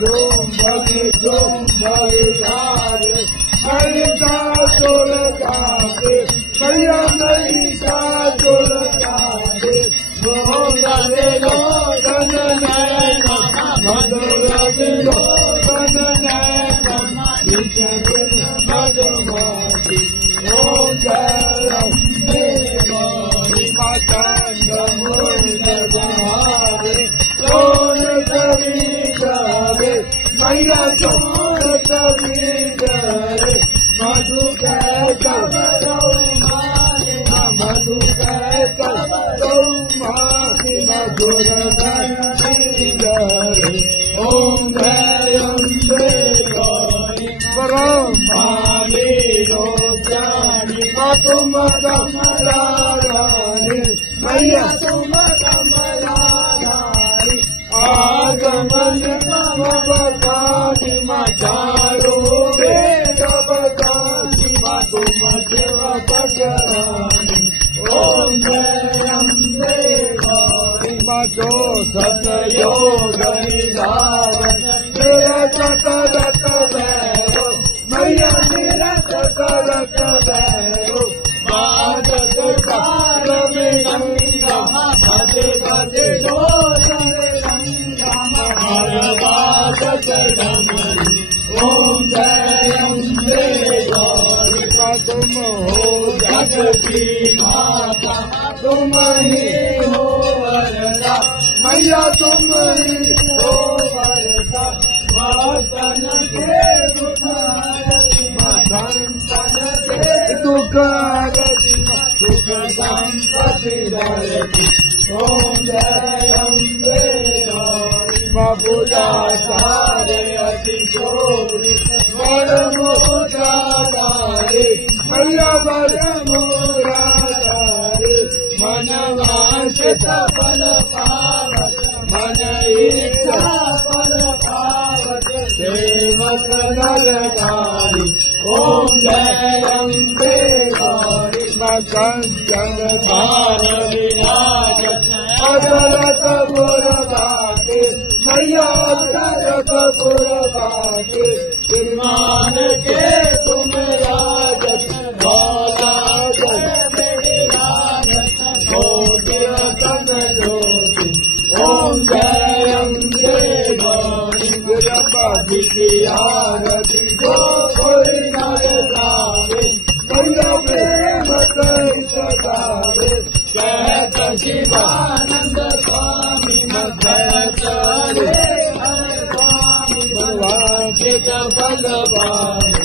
Bhagi Dhare Marika Dolgade Maya Marika Dolgade Mohgade Lodanayana Madhurati Lodanayana Vijayana Madhumati Om Jaya Devani Matanda Murdagare Dona Kavidare Maya Dona Kavidare Madhukaya Kavadaumani Madhukaya Kavadaumani Madhuravadidare Om Jayam Devani Paramani Yojani Matuma Kamarani Maya Tuma Kamarani Agamani Mavakani Macharo Vedavakani Matuma Deva Bhagarani Om Jayam Devani Majo Satya Yoga Nidhara Mera Satarata Vero Maya Mera Satarata Vero Bhagat Kara Menanga Bhate Bhate Dosa Menanga Bhagat Damani Om Jayam Devani Tum ho Jagati Mata Tum hi ho Varda Maya tum hi ho Varda Vatan ke Dukharati Santan ke Dukharati Dukha Sampati Dharati Om Jayam Devani Babuja Sare Ati Chori Varamuja Dare Maya Varamuja Dare Manavashita Palapavat Mana Icha Palapavat Devak Naradari Om Jayam Devani Makanjana Dhara Vinayat Adalata Puravate Maya Adalata Puravate Firman ke tum rajat Bhagat Meri rajat Kodya Kamajoti Om Jayam Devani Virabhati ki arati Jo koi nayatave Maya prema kai sadave Kehta Shivananda Swami Madhya Chare Hare Swami Bhavakita Bhagavani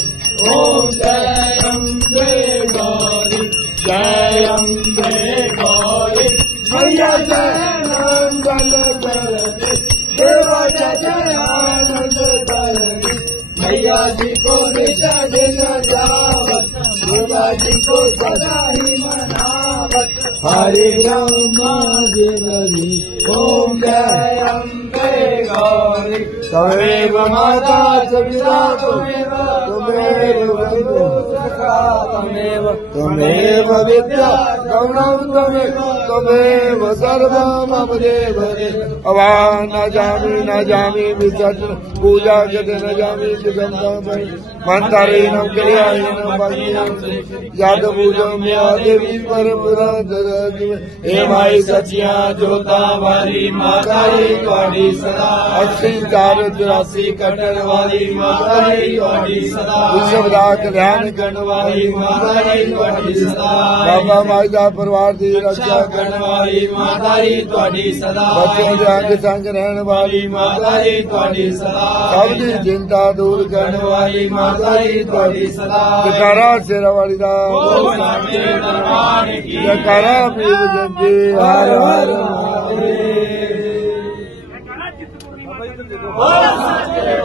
Om Jayam Devani Jayam Devani Maya Jayananda Karani Deva Jayananda Karani Maya ji ko Vishadina Javat Deva ji ko Sada hi Manawat Hari Rama Jivani Om Jayam Devani Tamev Mata Savita Tamev Vidya Gaunam Tamev Sarvam Abdevare Avan Najami Visarjan Puja Jate Najami Chidamdamai Mantarinam Kriyainam Bhajinam Yada Puja Devi Paramura Dharajime Emai Satya Jota Vari Matai Twadi Sada Akshi Char Churasi Katar Vari Matai Twadi Sada Vishavda Kalyan Karne Wali Matai Twadi Sada Baba Maida Parvar Di Raksha Karne Wali Matai Twadi Sada Bachon de Ang Sang Rehne Wali Matai Twadi Sada Sabdi Chinta Dur Karne Wali Matai Twadi Sada Jekara Sera Wali Da Jekara Pir Janji Har Har Mahadev